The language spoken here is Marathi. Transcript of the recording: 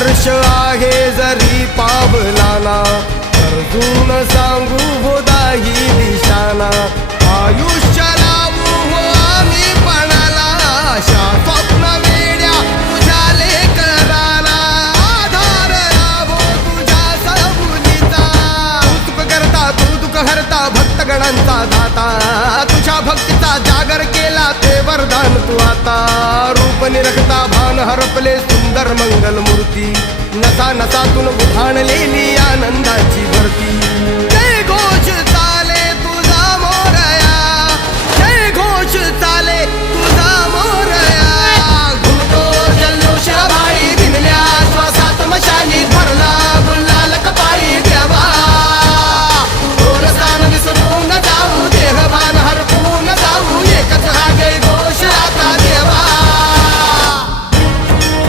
हर्ष आहे जरी पावलाना, अर्जुन सांगू हो दाही दिशाना. आयुष्य लावू हो आम्ही पणाला, आशा स्वप्न वेड्या तुझ्या लेकराला. आधार लाभो तुझ्या सबुलीचा, तू करता तू दुःख हरता भक्तगणांचा दाता. तुझ्या भक्तीचा जागर केला ते वरदान तू आता. रूप निरखता भान हरपले सुंदर मंगल मूर्ती, नसा नसातून उधाणलेली आनंदाची भरती. जय घोष